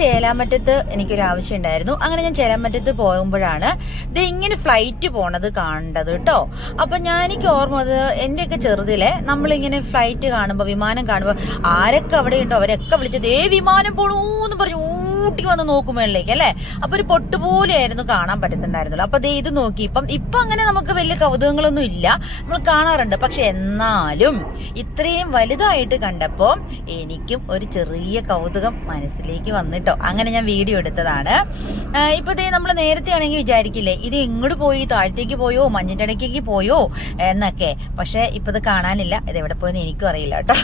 ചേലാമറ്റത്ത് എനിക്കൊരു ആവശ്യം ഉണ്ടായിരുന്നു. അങ്ങനെ ഞാൻ ചേലാമറ്റത്ത് പോകുമ്പോഴാണ് ഇത് ഇങ്ങനെ ഫ്ലൈറ്റ് പോണത് കണ്ടത് കേട്ടോ. അപ്പൊ എനിക്ക് ഓർമ്മ അത് എന്റെയൊക്കെ ചെറുതിലെ നമ്മളിങ്ങനെ ഫ്ലൈറ്റ് കാണുമ്പോൾ, വിമാനം കാണുമ്പോൾ ആരൊക്കെ അവിടെ ഉണ്ടോ അവരൊക്കെ വിളിച്ചത് വിമാനം പോണൂന്ന് പറഞ്ഞു ഊട്ടി വന്ന് നോക്കുമ്പോഴേക്ക് അല്ലേ. അപ്പൊ ഒരു പൊട്ടുപോലെയായിരുന്നു കാണാൻ പറ്റുന്നുണ്ടായിരുന്നല്ലോ. അപ്പൊ ഇത് നോക്കി ഇപ്പൊ അങ്ങനെ നമുക്ക് വലിയ കൗതുകങ്ങളൊന്നും ഇല്ല, നമ്മൾ കാണാറുണ്ട്. പക്ഷെ എന്നാലും ഇത്രയും വലുതായിട്ട് കണ്ടപ്പോ എനിക്കും ഒരു ചെറിയ കൗതുകം മനസ്സിലേക്ക് വന്നിട്ടോ. അങ്ങനെ ഞാൻ വീഡിയോ എടുത്തതാണ്. ഇപ്പൊ നമ്മൾ നേരത്തെ ആണെങ്കിൽ വിചാരിക്കില്ലേ ഇത് എങ്ങോട്ട് പോയി, താഴത്തേക്ക് പോയോ മഞ്ഞിന്റെ ഇടയ്ക്കേക്ക് പോയോ എന്നൊക്കെ. പക്ഷെ ഇപ്പൊ ഇത് കാണാനില്ല, ഇത് എവിടെ പോയെന്ന് എനിക്കും അറിയില്ല കേട്ടോ.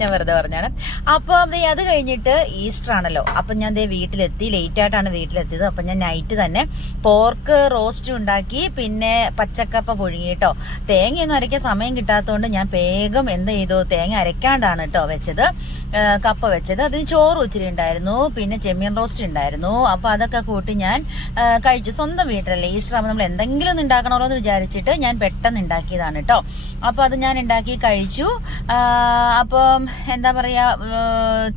ഞാൻ വെറുതെ പറഞ്ഞാണ്. അപ്പൊ അത് കഴിഞ്ഞിട്ട് ഈസ്റ്റർ ആണല്ലോ. അപ്പൊ ഞാൻ വീട്ടിലെത്തി, ലേറ്റ് ആയിട്ടാണ് വീട്ടിലെത്തിയത്. അപ്പൊ ഞാൻ നൈറ്റ് തന്നെ പോർക്ക് റോസ്റ്റ് ഉണ്ടാക്കി, പിന്നെ പച്ചക്കപ്പ പുഴുങ്ങി കേട്ടോ. തേങ്ങയൊന്നും അരയ്ക്കാൻ സമയം കിട്ടാത്തതുകൊണ്ട് ഞാൻ വേഗം എന്ത് ചെയ്തു, തേങ്ങ അരയ്ക്കാണ്ടാണ് കേട്ടോ വെച്ചത്, കപ്പ വെച്ചത്. അതിന് ചോറ് ഇച്ചിരി ഉണ്ടായിരുന്നു, പിന്നെ ചെമ്മീൻ റോസ്റ്റ് ഉണ്ടായിരുന്നു. അപ്പൊ അതൊക്കെ കൂട്ടി ഞാൻ കഴിച്ചു. സ്വന്തം വീട്ടിലല്ലേ, ഈസ്റ്റർ ആകുമ്പോൾ നമ്മൾ എന്തെങ്കിലും ഒന്ന് ഉണ്ടാക്കണമല്ലോ എന്ന് വിചാരിച്ചിട്ട് ഞാൻ പെട്ടെന്ന് ഉണ്ടാക്കിയതാണ് കേട്ടോ. അപ്പൊ അത് ഞാൻ ഉണ്ടാക്കി കഴിച്ചു. അപ്പം എന്താ പറയാ,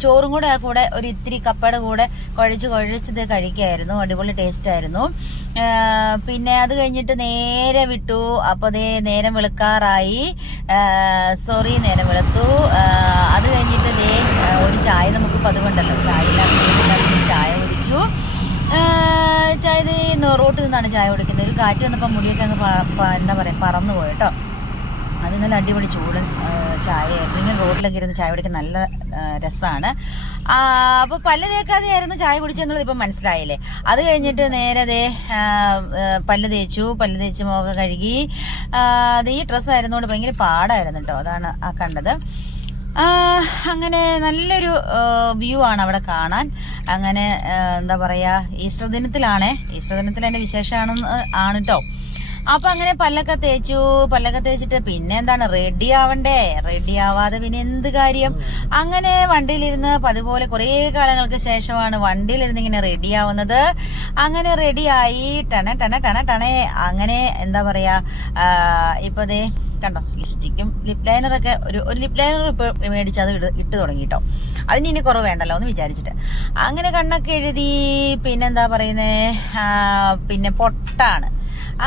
ചോറും കൂടെ ഒരു ഇത്തിരി കപ്പയുടെ കൂടെ കുഴച്ചത് കഴിക്കായിരുന്നു. അടിപൊളി ടേസ്റ്റ് ആയിരുന്നു. പിന്നെ അത് കഴിഞ്ഞിട്ട് നേരെ വിട്ടു. അപ്പൊ നേരം വെളുക്കാറായി, നേരം വെളുത്തു. അത് കഴിഞ്ഞിട്ട് ഒരു ചായ നമുക്ക് പതിവുണ്ടല്ലോ, ചായ കുടിച്ചു. ചായ റോട്ടിൽ നിന്നാണ് ചായ കുടിക്കുന്നത്. ഒരു കാറ്റ് വന്നപ്പോൾ മുടിയൊക്കെ അങ്ങ് എന്താ പറയാ പറന്നു പോയി കേട്ടോ. അത് നല്ല അടിപൊളി ചൂടൻ ചായയായിരുന്നു. ഇങ്ങനെ റോഡിലൊക്കെ ഇരുന്ന് ചായ കുടിക്കാൻ നല്ല രസമാണ്. അപ്പൊ പല്ല് തേക്കാതെയായിരുന്നു ചായ കുടിച്ചെന്നുള്ളത് ഇപ്പം മനസ്സിലായില്ലേ. അത് കഴിഞ്ഞിട്ട് നേരെ പല്ല് തേച്ച് മുഖം കഴുകി. ഈ ഡ്രസ്സ് ആയിരുന്നോണ്ട് ഭയങ്കര പാടായിരുന്നു കേട്ടോ. അതാണ് കണ്ടത്. അങ്ങനെ നല്ലൊരു വ്യൂ ആണ് അവിടെ കാണാൻ. അങ്ങനെ എന്താ പറയാ, ഈസ്റ്റർ ദിനത്തിൽ എന്റെ വിശേഷമാണ് കേട്ടോ. അപ്പൊ അങ്ങനെ പല്ലൊക്കെ തേച്ചിട്ട് പിന്നെ എന്താണ്, റെഡി ആവാതെ പിന്നെ എന്ത് കാര്യം. അങ്ങനെ വണ്ടിയിലിരുന്ന് അതുപോലെ കുറെ കാലങ്ങൾക്ക് ശേഷമാണ് വണ്ടിയിലിരുന്ന് ഇങ്ങനെ റെഡി ആവുന്നത്. അങ്ങനെ റെഡിയായി ടണേ. അങ്ങനെ എന്താ പറയാ, ഇപ്പൊ കണ്ടോ, ലിപ്സ്റ്റിക്കും ലിപ് ലൈനറൊക്കെ ഒരു ലിപ് ലൈനർ ഇപ്പൊ മേടിച്ച് അത് ഇട്ട് തുടങ്ങി കേട്ടോ. അതിന് ഇനി കുറവ് വേണ്ടല്ലോ എന്ന് വിചാരിച്ചിട്ട് അങ്ങനെ കണ്ണൊക്കെ എഴുതി. പിന്നെന്താ പറയുന്നേ, പിന്നെ പൊട്ടാണ്.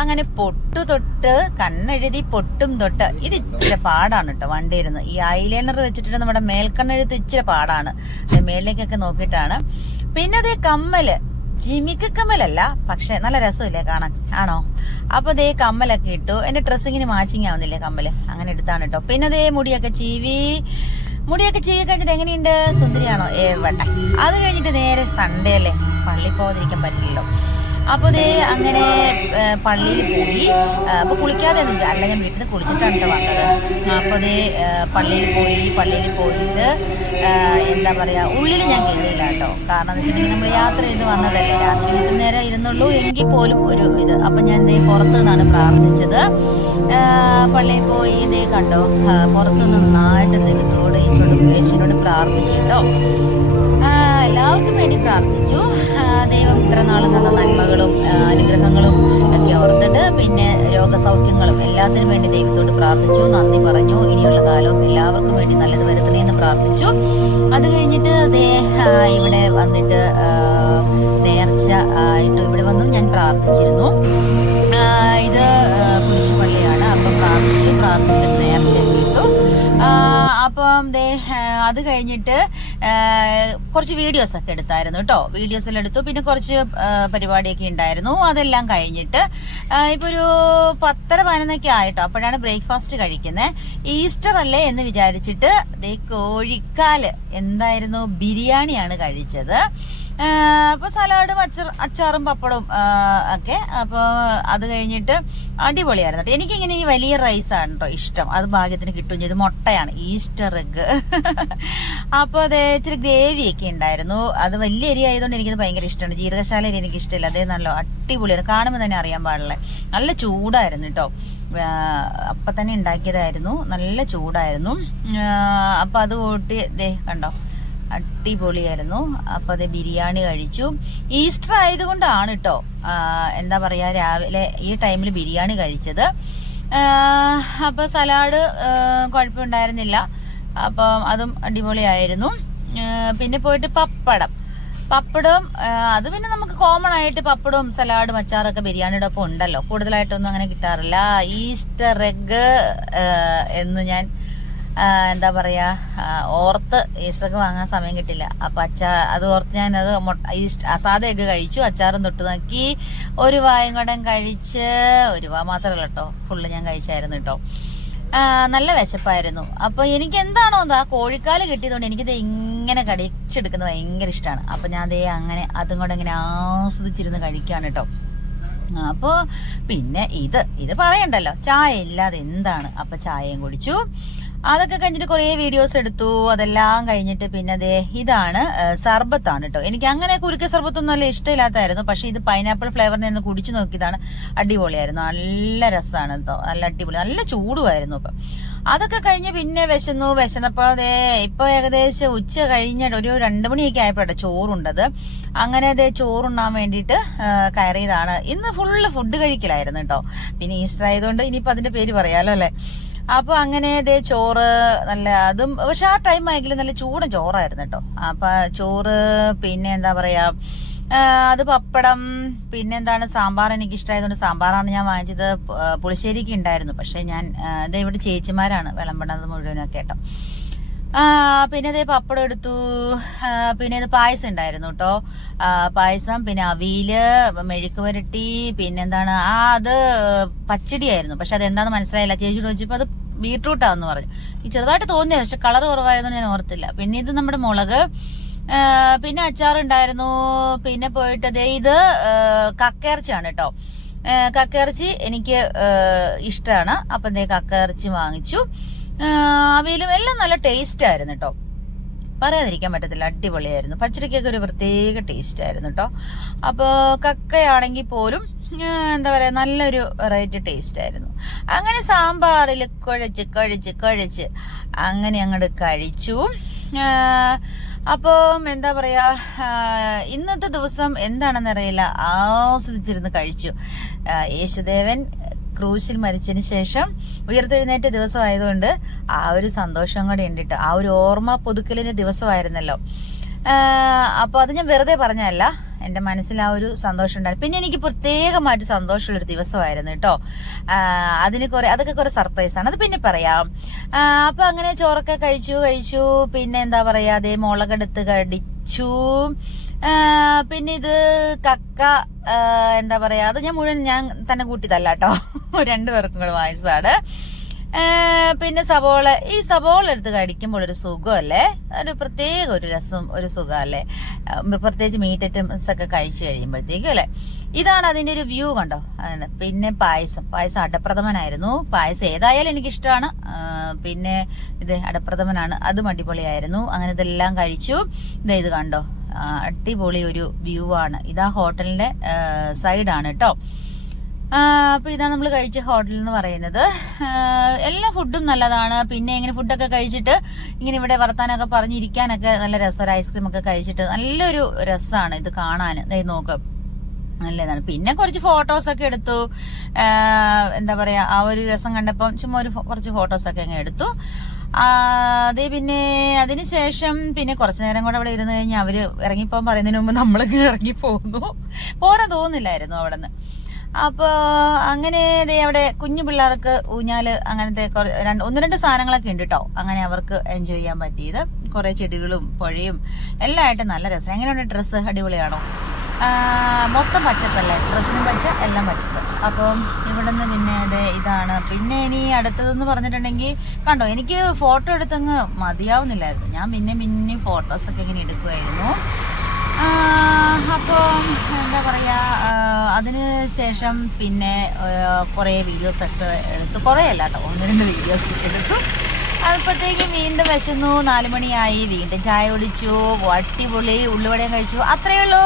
അങ്ങനെ പൊട്ടു തൊട്ട് കണ്ണെഴുതി പൊട്ടും തൊട്ട് ഇത് ഇച്ചിരി പാടാണ് കേട്ടോ വണ്ടിയിരുന്ന്. ഈ ഐലൈനർ വെച്ചിട്ട് നമ്മുടെ മേൽക്കണ്ണെഴുത്ത് ഇച്ചിരി പാടാണ്, മേളിലേക്കൊക്കെ നോക്കിയിട്ടാണ്. പിന്നെ കമ്മല്, ജിമിക്ക് കമ്മലല്ല, പക്ഷെ നല്ല രസമില്ലേ കാണാൻ, ആണോ? അപ്പൊ കമ്മലൊക്കെ ഇട്ടു. എന്റെ ഡ്രസ്സിങ്ങിന് മാച്ചിങ് ആവുന്നില്ലേ കമ്മല്, അങ്ങനെ എടുത്താണ് കേട്ടോ. പിന്നെ മുടിയൊക്കെ ചീവി കഴിഞ്ഞിട്ട് എങ്ങനെയുണ്ട്, സുന്ദരിയാണോ? എവിടെ. അത് കഴിഞ്ഞിട്ട് നേരെ സൺഡേ അല്ലേ, പള്ളി പോകാതിരിക്കാൻ പറ്റില്ലല്ലോ. അപ്പൊ അങ്ങനെ പള്ളിയിൽ പോയി. അപ്പൊ കുളിക്കാതെ അല്ല, ഞാൻ വീട്ടിൽ നിന്ന് കുളിച്ചിട്ടാണ് കേട്ടോ വന്നത്. അപ്പൊ പള്ളിയിൽ പോയിട്ട് എന്താ പറയാ, ഉള്ളിൽ ഞാൻ കയറിയില്ല കേട്ടോ. കാരണം എന്ന് വെച്ചിട്ടുണ്ടെങ്കിൽ നമ്മൾ യാത്ര ചെയ്ത് വന്നതല്ലേ, രാത്രി നേരം ഇരുന്നുള്ളൂ എങ്കിൽ പോലും ഒരു ഇത്. അപ്പൊ ഞാൻ പുറത്തു നിന്നാണ് പ്രാർത്ഥിച്ചത്. പള്ളിയിൽ പോയി കണ്ടോ, പുറത്തുനിന്ന് നന്നായിട്ട് ദൈവത്തോട് യേശുവിനോട് പ്രാർത്ഥിച്ചു കേട്ടോ. എല്ലാവർക്കും വേണ്ടി പ്രാർത്ഥിച്ചു. ദൈവം ഇത്ര നാളും തന്ന നന്മകളും അനുഗ്രഹങ്ങളും ഒക്കെ ഓർത്തിട്ട്, പിന്നെ രോഗസൗഖ്യങ്ങളും എല്ലാത്തിനും വേണ്ടി ദൈവത്തോട് പ്രാർത്ഥിച്ചു, നന്ദി പറഞ്ഞു. ഇനിയുള്ള കാലവും എല്ലാവർക്കും വേണ്ടി നല്ലത് വരുത്തണേന്ന് പ്രാർത്ഥിച്ചു. അത് കഴിഞ്ഞിട്ട് ഇവിടെ വന്നിട്ട് നേർച്ച ആയിട്ട് ഇവിടെ വന്നും ഞാൻ പ്രാർത്ഥിച്ചിരുന്നു. ഇത് കുരിശുപള്ളിയാണ്. അപ്പം പ്രാർത്ഥിച്ചിട്ട് നേർച്ചയൊക്കെ ഇട്ടു. അപ്പം അത് കഴിഞ്ഞിട്ട് കുറച്ച് വീഡിയോസ് ഒക്കെ എടുത്തായിരുന്നു കേട്ടോ. വീഡിയോസെല്ലാം എടുത്തു. പിന്നെ കുറച്ച് പരിപാടിയൊക്കെ ഉണ്ടായിരുന്നു. അതെല്ലാം കഴിഞ്ഞിട്ട് ഇപ്പൊ ഒരു 10:11 ആയിട്ടോ. അപ്പോഴാണ് ബ്രേക്ക്ഫാസ്റ്റ് കഴിക്കുന്നത്. ഈസ്റ്റർ അല്ലേ എന്ന് വിചാരിച്ചിട്ട് കോഴിക്കാല് എന്തായിരുന്നു, ബിരിയാണിയാണ് കഴിച്ചത്. അപ്പൊ സലാഡും അച്ചാറും പപ്പടവും ഒക്കെ. അപ്പൊ അത് കഴിഞ്ഞിട്ട് അടിപൊളിയായിരുന്നു കേട്ടോ. എനിക്കിങ്ങനെ ഈ വലിയ റൈസാണ് കേട്ടോ ഇഷ്ടം. അത് ഭാഗ്യത്തിന് കിട്ടുകയും ചെയ്തു. മുട്ടയാണ്, ഈസ്റ്റർ എഗ്. അപ്പൊ ഇച്ചിരി ഗ്രേവി ഒക്കെ ഉണ്ടായിരുന്നു. അത് വലിയ അരി ആയതുകൊണ്ട് എനിക്കത് ഭയങ്കര ഇഷ്ടമാണ്. ജീരകശാല അരി എനിക്ക് ഇഷ്ടമില്ല. അതേ നല്ല അടിപൊളിയാണ്, കാണുമ്പോൾ തന്നെ അറിയാൻ പാടില്ല. നല്ല ചൂടായിരുന്നു കേട്ടോ. അപ്പൊ തന്നെ ഉണ്ടാക്കിയതായിരുന്നു, നല്ല ചൂടായിരുന്നു. അപ്പൊ അത് കൂട്ടി കണ്ടോ, അടിപൊളിയായിരുന്നു. അപ്പൊ ബിരിയാണി കഴിച്ചു. ഈസ്റ്റർ ആയതുകൊണ്ടാണ് കേട്ടോ എന്താ പറയാ, രാവിലെ ഈ ടൈമിൽ ബിരിയാണി കഴിച്ചത്. അപ്പൊ സലാഡ് കുഴപ്പമുണ്ടായിരുന്നില്ല. അപ്പം അതും അടിപൊളിയായിരുന്നു. പിന്നെ പോയിട്ട് പപ്പടവും അത് പിന്നെ നമുക്ക് കോമൺ ആയിട്ട് പപ്പടവും സലാഡും അച്ചാറൊക്കെ ബിരിയാണിയുടെ ഒപ്പം ഉണ്ടല്ലോ. കൂടുതലായിട്ടൊന്നും അങ്ങനെ കിട്ടാറില്ല. ഈസ്റ്റർ എഗ് എന്ന് ഞാൻ എന്താ പറയാ ഓർത്ത് ഈസ്റ്റർക്ക് വാങ്ങാൻ സമയം കിട്ടില്ല. അപ്പൊ അത് ഓർത്ത് ഞാൻ അത് അസാദ എഗ് കഴിച്ചു. അച്ചാറും തൊട്ട് നോക്കി. ഒരു വായും കൂടെ കഴിച്ച്, ഒരു വാ മാത്രമല്ല കേട്ടോ, ഫുള്ള് ഞാൻ കഴിച്ചായിരുന്നു കേട്ടോ. നല്ല വിശപ്പായിരുന്നു. അപ്പൊ എനിക്ക് എന്താണോ ആ കോഴിക്കാല് കിട്ടിയതുകൊണ്ട് എനിക്കിത് ഇങ്ങനെ കടിച്ചെടുക്കുന്നത് ഭയങ്കര ഇഷ്ടമാണ്. അപ്പൊ ഞാൻ അതേ അങ്ങനെ അതും കൂടെ ഇങ്ങനെ ആസ്വദിച്ചിരുന്ന് കഴിക്കാണ് കേട്ടോ. അപ്പോ പിന്നെ ഇത് പറയണ്ടല്ലോ, ചായ ഇല്ലാതെ എന്താണ്. അപ്പൊ ചായയും കുടിച്ചു. അതൊക്കെ കഴിഞ്ഞിട്ട് കുറേ വീഡിയോസ് എടുത്തു. അതെല്ലാം കഴിഞ്ഞിട്ട് പിന്നെ അതെ ഇതാണ് സർബത്താണ് കേട്ടോ. എനിക്ക് അങ്ങനെ കുരുക്ക സർബത്തൊന്നും നല്ല ഇഷ്ടമില്ലാത്തായിരുന്നു. പക്ഷെ ഇത് പൈനാപ്പിൾ ഫ്ലേവറിനെ ഒന്ന് കുടിച്ചു നോക്കിയതാണ്. അടിപൊളിയായിരുന്നു, നല്ല രസമാണ് കേട്ടോ, നല്ല അടിപൊളി, നല്ല ചൂടുമായിരുന്നു. അപ്പം അതൊക്കെ കഴിഞ്ഞ് പിന്നെ വിശന്നപ്പോ അതെ ഇപ്പൊ ഏകദേശം ഉച്ച കഴിഞ്ഞിട്ട് ഒരു 2 മണിയൊക്കെ ആയപ്പോഴാണ് ചോറുണ്ടത്. അങ്ങനെ അതെ ചോറുണ്ണാൻ വേണ്ടിയിട്ട് കയറിയതാണ്. ഇന്ന് ഫുള്ള് ഫുഡ് കഴിക്കലായിരുന്നു കേട്ടോ. പിന്നെ ഈസ്റ്റർ ആയതുകൊണ്ട് ഇനിയിപ്പോ അതിന്റെ പേര് പറയാലോ അല്ലെ. അപ്പൊ അങ്ങനെ ഇതേ ചോറ് നല്ല അതും, പക്ഷെ ആ ടൈം ആയെങ്കിലും നല്ല ചൂടൻ ചോറായിരുന്നു കേട്ടോ. അപ്പൊ ചോറ്, പിന്നെ എന്താ പറയാ അത് പപ്പടം, പിന്നെ എന്താണ് സാമ്പാർ. എനിക്ക് ഇഷ്ടമായതുകൊണ്ട് സാമ്പാറാണ് ഞാൻ വാങ്ങിച്ചത്. പുളിശ്ശേരിക്ക് ഉണ്ടായിരുന്നു, പക്ഷെ ഞാൻ ഇത് ഇവിടെ ചേച്ചിമാരാണ് വിളമ്പണത് മുഴുവനൊക്കെ കേട്ടോ. പിന്നെ ഇതേ പപ്പടം എടുത്തു. പിന്നെ ഇത് പായസം ഉണ്ടായിരുന്നു കേട്ടോ. പായസം, പിന്നെ അവിയല്, മെഴുക്ക് വരട്ടി, പിന്നെന്താണ് അത് പച്ചടിയായിരുന്നു. പക്ഷെ അതെന്താന്ന് മനസ്സിലായില്ല. ചേച്ചിയോട് ചോദിച്ചപ്പോ അത് ബീട്രൂട്ടാന്ന് പറഞ്ഞു. ഈ ചെറുതായിട്ട് തോന്നിയത്, പക്ഷെ കളർ കുറവായതുകൊണ്ട് ഞാൻ ഓർത്തില്ല. പിന്നെ ഇത് നമ്മുടെ മുളക്, പിന്നെ അച്ചാറുണ്ടായിരുന്നു. പിന്നെ പോയിട്ട് ദേ ഇത് കക്കയിറച്ചിയാണ് കേട്ടോ. കക്കയിറച്ചി എനിക്ക് ഇഷ്ടമാണ്. അപ്പം ദേ കക്കയിറച്ചി വാങ്ങിച്ചു. അവിയലും എല്ലാം നല്ല ടേസ്റ്റ് ആയിരുന്നു കേട്ടോ, പറയാതിരിക്കാൻ പറ്റത്തില്ല, അടിപൊളിയായിരുന്നു. പച്ചടിക്കൊക്കെ ഒരു പ്രത്യേക ടേസ്റ്റ് ആയിരുന്നു കേട്ടോ. അപ്പോൾ കക്കയാണെങ്കിൽ പോലും എന്താ പറയാ നല്ലൊരു വെറൈറ്റി ടേസ്റ്റ് ആയിരുന്നു. അങ്ങനെ സാമ്പാറിൽ കുഴച്ച് അങ്ങനെ അങ്ങോട്ട് കഴിച്ചു. അപ്പം എന്താ പറയാ ഇന്നത്തെ ദിവസം എന്താണെന്നറിയില്ല, ആസ്വദിച്ചിരുന്ന് കഴിച്ചു. യേശുദേവൻ ക്രൂശിൽ മരിച്ചതിന് ശേഷം ഉയർത്തെഴുന്നേറ്റ ദിവസമായതുകൊണ്ട് ആ ഒരു സന്തോഷം കൂടെ ഉണ്ട് കേട്ടോ. ആ ഒരു ഓർമ്മ പുതുക്കലിന്റെ ദിവസമായിരുന്നല്ലോ. അപ്പൊ അത് ഞാൻ വെറുതെ പറഞ്ഞല്ല, എന്റെ മനസ്സിൽ ആ ഒരു സന്തോഷം ഉണ്ടായിരുന്നു. പിന്നെ എനിക്ക് പ്രത്യേകമായിട്ട് സന്തോഷമുള്ളൊരു ദിവസമായിരുന്നു കേട്ടോ. അതൊക്കെ കുറെ സർപ്രൈസ് ആണ്, അത് പിന്നെ പറയാം. അപ്പൊ അങ്ങനെ ചോറൊക്കെ കഴിച്ചു. പിന്നെ എന്താ പറയാ അതേ മുളകെടുത്ത് കടിച്ചു. പിന്നെ ഇത് കക്ക എന്താ പറയാ അത് ഞാൻ മുഴുവൻ ഞാൻ തന്നെ കൂട്ടിയതല്ല കേട്ടോ, 2 പേർക്കും കൂടെ വാങ്ങിച്ചതാണ്. പിന്നെ ഈ സബോള എടുത്ത് കടിക്കുമ്പോൾ ഒരു സുഖമല്ലേ, ഒരു പ്രത്യേക ഒരു രസം, ഒരു സുഖമല്ലേ, പ്രത്യേകിച്ച് മീറ്റ് ഐറ്റംസ് ഒക്കെ കഴിച്ചു കഴിയുമ്പോഴത്തേക്കും അല്ലെ. ഇതാണ് അതിന്റെ ഒരു വ്യൂ കണ്ടോ. അതാണ്. പിന്നെ പായസം അടപ്രഥമനായിരുന്നു. പായസം ഏതായാലും എനിക്കിഷ്ടമാണ്. പിന്നെ ഇത് അടപ്രഥമനാണ്, അതും അടിപൊളിയായിരുന്നു. അങ്ങനെ ഇതെല്ലാം കഴിച്ചു. ഇത് കണ്ടോ, അടിപൊളി ഒരു വ്യൂ ആണ്. ഇതാ ഹോട്ടലിന്റെ സൈഡാണ് കേട്ടോ. അപ്പൊ ഇതാണ് നമ്മൾ കഴിച്ച ഹോട്ടൽ എന്ന് പറയുന്നത്. എല്ലാ ഫുഡും നല്ലതാണ്. പിന്നെ ഇങ്ങനെ ഫുഡൊക്കെ കഴിച്ചിട്ട് ഇങ്ങനെ ഇവിടെ വർത്താനൊക്കെ പറഞ്ഞിരിക്കാനൊക്കെ നല്ല രസം. ഒരു ഐസ്ക്രീം ഒക്കെ കഴിച്ചിട്ട് നല്ലൊരു രസമാണ് ഇത് കാണാൻ. നോക്ക്, നല്ലതാണ്. പിന്നെ കുറച്ച് ഫോട്ടോസൊക്കെ എടുത്തു. എന്താ പറയാ ആ ഒരു രസം കണ്ടപ്പം ചുമ്മാ കുറച്ച് ഫോട്ടോസൊക്കെ അങ്ങ് എടുത്തു. അതേ പിന്നെ അതിനുശേഷം പിന്നെ കുറച്ചു നേരം കൂടെ അവിടെ ഇരുന്ന് കഴിഞ്ഞാൽ അവര് ഇറങ്ങിപ്പോകാൻ പറയുന്നതിന് മുമ്പ് നമ്മളിങ്ങനെ ഇറങ്ങി പോരാൻ തോന്നില്ലായിരുന്നു അവിടെ നിന്ന്. അപ്പൊ അങ്ങനെ അവിടെ കുഞ്ഞു പിള്ളേർക്ക് ഊഞ്ഞാല് അങ്ങനത്തെ 1-2 സാധനങ്ങളൊക്കെ ഉണ്ട് കേട്ടോ. അങ്ങനെ അവർക്ക് എൻജോയ് ചെയ്യാൻ പറ്റിയത്. കുറെ ചെടികളും പുഴയും എല്ലാം ആയിട്ട് നല്ല രസം. എങ്ങനെയുണ്ട് ഡ്രസ്സ്? അടിപൊളിയാണോ? മൊത്തം പച്ചപ്പല്ലേ, ഡ്രസ്സിനും പച്ച, എല്ലാം പച്ചപ്പ്. അപ്പം ഇവിടുന്ന് പിന്നെ ഇതാണ്. പിന്നെ ഇനി അടുത്തതെന്ന് പറഞ്ഞിട്ടുണ്ടെങ്കിൽ കണ്ടോ, എനിക്ക് ഫോട്ടോ എടുത്തങ്ങ് മതിയാവുന്നില്ലായിരുന്നു. ഞാൻ പിന്നെ ഫോട്ടോസൊക്കെ ഇങ്ങനെ എടുക്കുമായിരുന്നു. അപ്പം എന്താ പറയാ അതിന് ശേഷം പിന്നെ കുറേ വീഡിയോസൊക്കെ എടുത്തു. കുറേ അല്ല കേട്ടോ, 1-2 വീഡിയോസ് എടുത്തു. അപ്പോഴത്തേക്ക് വീണ്ടും വിശന്നു. 4 മണിയായി. വീണ്ടും ചായ കുടിച്ചു. അടിപൊളി ഉള്ളിവടയും കഴിച്ചു. അത്രയേ ഉള്ളൂ.